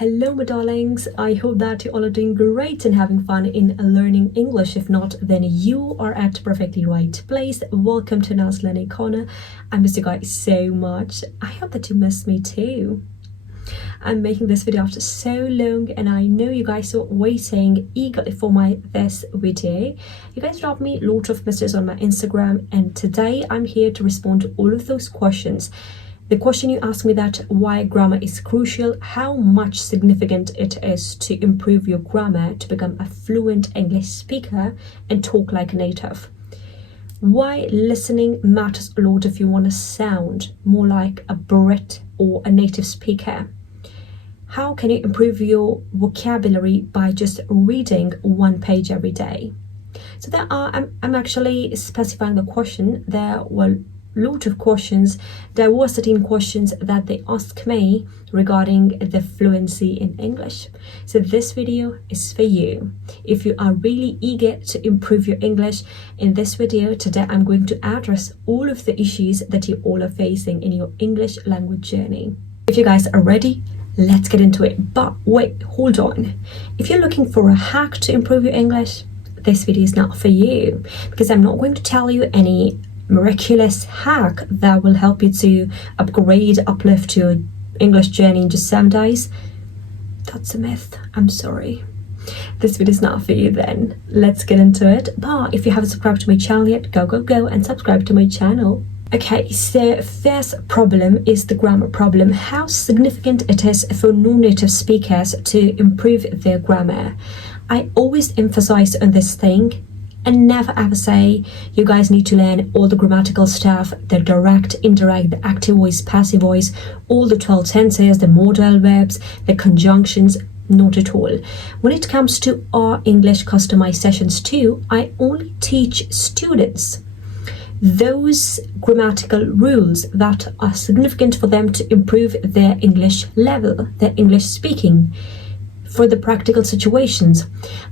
Hello my darlings, I hope that you all are doing great and having fun in learning English. If not, then you are at the perfectly right place. Welcome to Naz Learning Corner. I miss you guys so much. I hope that you miss me too. I'm making this video after so long and I know you guys are waiting eagerly for this video. You guys dropped me a lot of messages on my Instagram and today I'm here to respond to all of those questions. The question you asked me that why grammar is crucial, how much significant it is to improve your grammar to become a fluent English speaker and talk like a native. Why listening matters a lot if you want to sound more like a Brit or a native speaker. How can you improve your vocabulary by just reading one page every day? So I'm actually specifying the question. There were lot of questions. There were certain questions that they asked me regarding the fluency in English. So this video is for you. If you are really eager to improve your English, in this video today I'm going to address all of the issues that you all are facing in your English language journey. If you guys are ready, let's get into it. But wait, hold on. If you're looking for a hack to improve your English, this video is not for you, because I'm not going to tell you any miraculous hack that will help you to uplift your English journey in just 7 days. That's a myth. I'm sorry. This video is not for you then. Let's get into it. But if you haven't subscribed to my channel yet, go and subscribe to my channel. Okay, so first problem is the grammar problem. How significant it is for non-native speakers to improve their grammar. I always emphasize on this thing and never ever say you guys need to learn all the grammatical stuff, the direct, indirect, the active voice, passive voice, all the 12 tenses, the modal verbs, the conjunctions. Not at all. When it comes to our English customized sessions too, I only teach students those grammatical rules that are significant for them to improve their English level, their English speaking. For the practical situations,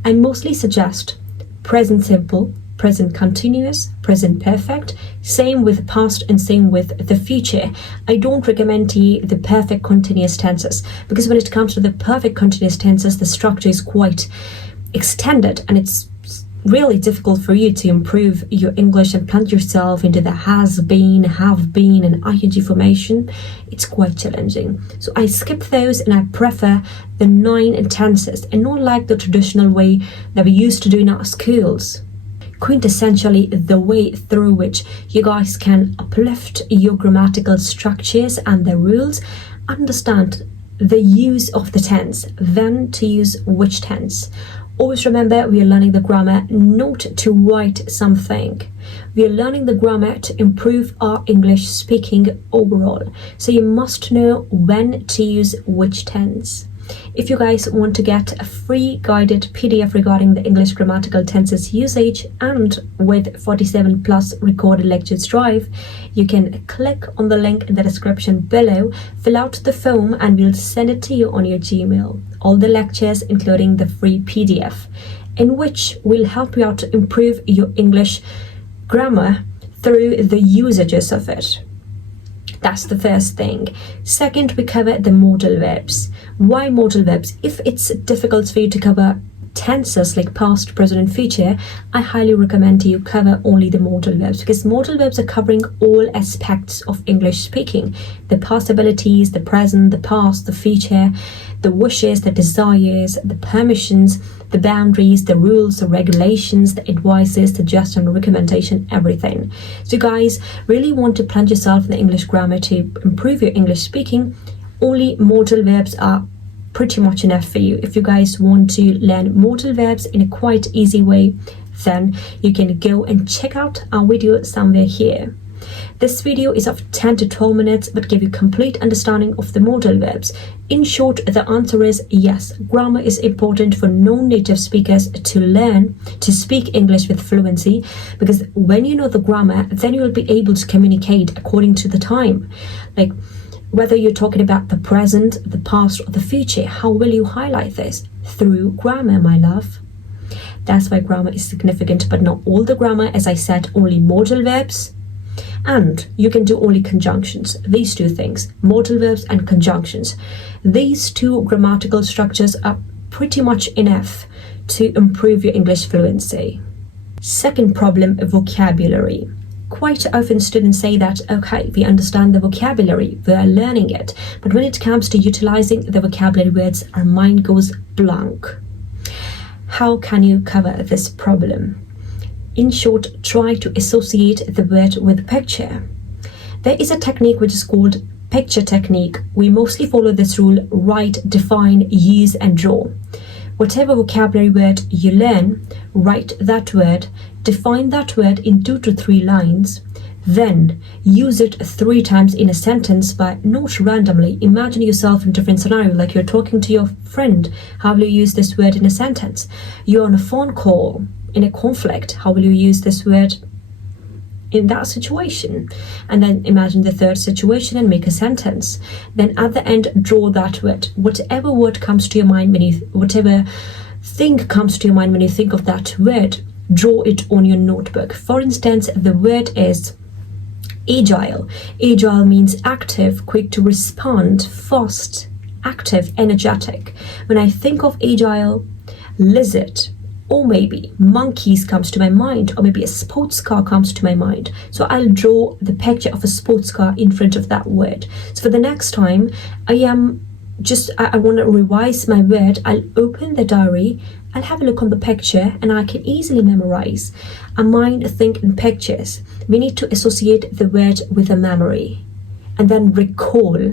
I mostly suggest present simple, present continuous, present perfect, same with past and same with the future. I don't recommend to you the perfect continuous tenses, because when it comes to the perfect continuous tenses, the structure is quite extended and it's really difficult for you to improve your English and plant yourself into the has been, have been and ing formation. It's quite challenging. So I skip those and I prefer the 9 tenses and not like the traditional way that we used to do in our schools. Quintessentially the way through which you guys can uplift your grammatical structures and the rules, understand the use of the tense, when to use which tense. Always remember, we are learning the grammar not to write something. We are learning the grammar to improve our English speaking overall. So you must know when to use which tense. If you guys want to get a free guided PDF regarding the English grammatical tenses usage and with 47 plus recorded lectures drive, you can click on the link in the description below, fill out the form and we'll send it to you on your Gmail. All the lectures including the free PDF, in which will help you out to improve your English grammar through the usages of it. That's the first thing. Second, we cover the modal verbs. Why modal verbs? If it's difficult for you to cover tenses like past, present and future, I highly recommend you cover only the modal verbs, because modal verbs are covering all aspects of English speaking. The past abilities, the present, the past, the future, the wishes, the desires, the permissions, the boundaries, the rules, the regulations, the advices, suggestion, recommendation, everything. So you guys really want to plunge yourself in the English grammar to improve your English speaking, only modal verbs are pretty much enough for you. If you guys want to learn modal verbs in a quite easy way, then you can go and check out our video somewhere here. This video is of 10 to 12 minutes but give you complete understanding of the modal verbs. In short, the answer is yes, grammar is important for non-native speakers to learn to speak English with fluency, because when you know the grammar, then you will be able to communicate according to the time. Like whether you're talking about the present, the past or the future, how will you highlight this? Through grammar, my love. That's why grammar is significant, but not all the grammar. As I said, only modal verbs And you can do only conjunctions, these two things, modal verbs and conjunctions. These two grammatical structures are pretty much enough to improve your English fluency. Second problem, vocabulary. Quite often students say that, okay, we understand the vocabulary, we are learning it, but when it comes to utilizing the vocabulary words, our mind goes blank. How can you cover this problem? In short, try to associate the word with a picture. There is a technique which is called picture technique. We mostly follow this rule: write, define, use and draw. Whatever vocabulary word you learn, write that word, define that word in 2 to 3 lines, then use it 3 times in a sentence, but not randomly. Imagine yourself in a different scenario, like you're talking to your friend. How will you use this word in a sentence? You're on a phone call, in a conflict. How will you use this word in that situation? And then imagine the third situation and make a sentence. Then at the end, draw that word. Whatever word comes to your mind whatever thing comes to your mind when you think of that word, draw it on your notebook. For instance, the word is agile. Agile means active, quick to respond, fast, active, energetic. When I think of agile, lizard, or maybe monkeys comes to my mind, or maybe a sports car comes to my mind. So I'll draw the picture of a sports car in front of that word. So for the next time I want to revise my word, I'll open the diary, I'll have a look on the picture, and I can easily memorize. Our mind think in pictures. We need to associate the word with a memory and then recall.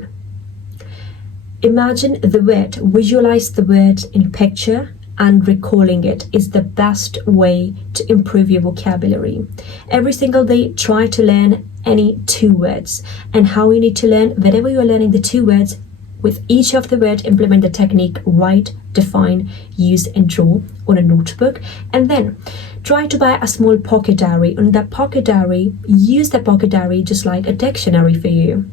Imagine the word, visualize the word in picture, and recalling it is the best way to improve your vocabulary. Every single day, try to learn any 2 words. And how you need to learn, whenever you are learning the 2 words, with each of the words, implement the technique: write, define, use and draw on a notebook. And then try to buy a small pocket diary. On that pocket diary, use the pocket diary just like a dictionary for you.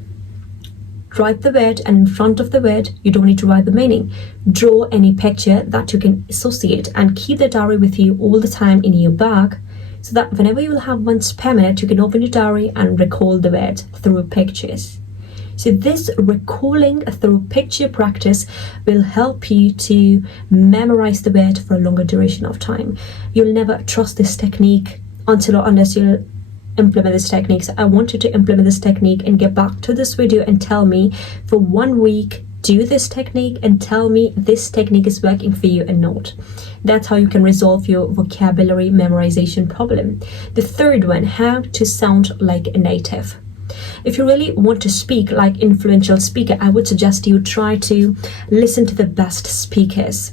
Write the word, and in front of the word, you don't need to write the meaning. Draw any picture that you can associate, and keep the diary with you all the time in your bag, so that whenever you will have 1 spare minute, you can open your diary and recall the word through pictures. So this recalling through picture practice will help you to memorize the word for a longer duration of time. You'll never trust this technique unless you'll implement this technique. So I want you to implement this technique and get back to this video and tell me for 1 week, do this technique and tell me this technique is working for you and not. That's how you can resolve your vocabulary memorization problem. The third one, how to sound like a native. If you really want to speak like influential speaker, I would suggest you try to listen to the best speakers.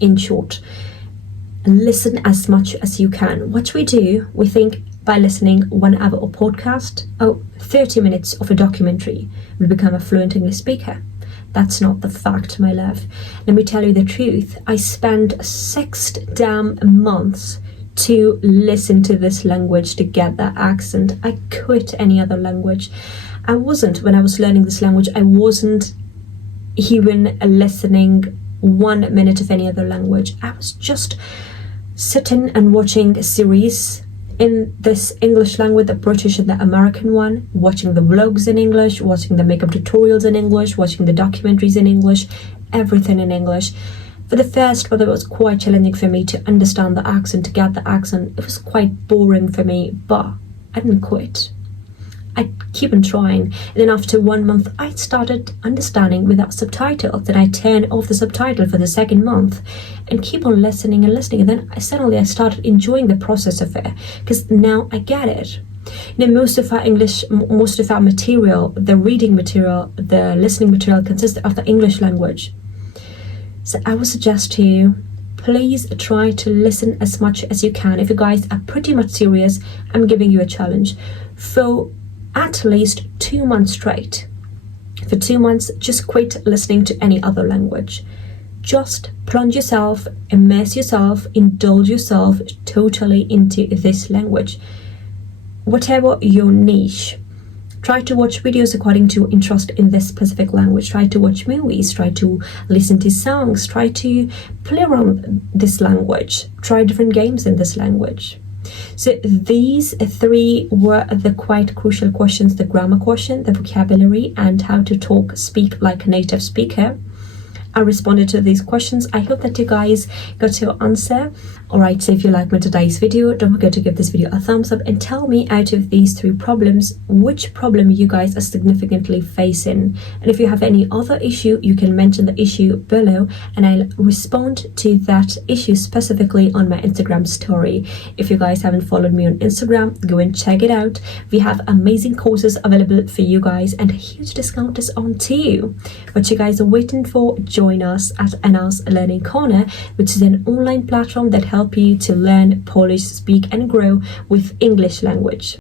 In short, listen as much as you can. What we do, we think by listening 1 hour of podcast, 30 minutes of a documentary, will become a fluent English speaker. That's not the fact, my love. Let me tell you the truth. I spent 6 damn months to listen to this language, to get that accent. I quit any other language. When I was learning this language, I wasn't even listening 1 minute of any other language. I was just sitting and watching a series in this English language, the British and the American one, watching the vlogs in English, watching the makeup tutorials in English, watching the documentaries in English, everything in English. For the first one, it was quite challenging for me to understand the accent, to get the accent. It was quite boring for me, but I didn't quit. I keep on trying. And then after 1 month, I started understanding without subtitles. Then I turned off the subtitle for the 2nd month and keep on listening and listening. And then suddenly I started enjoying the process of it, because now I get it. Most of our material, the reading material, the listening material consists of the English language. So I would suggest to you, please try to listen as much as you can. If you guys are pretty much serious, I'm giving you a challenge. For at least 2 months straight. For 2 months, just quit listening to any other language. Just plunge yourself, immerse yourself, indulge yourself totally into this language. Whatever your niche, try to watch videos according to interest in this specific language. Try to watch movies, try to listen to songs, try to play around this language, try different games in this language. So these three were the quite crucial questions: the grammar question, the vocabulary, and how to speak like a native speaker. I responded to these questions. I hope that you guys got your answer. Alright, so if you like my today's video, don't forget to give this video a thumbs up and tell me, out of these three problems, which problem you guys are significantly facing. And if you have any other issue, you can mention the issue below and I'll respond to that issue specifically on my Instagram story. If you guys haven't followed me on Instagram, go and check it out. We have amazing courses available for you guys and a huge discount is on too. What you guys are waiting for, join us at Anna's Learning Corner, which is an online platform that helps you to learn Polish, speak and grow with English language.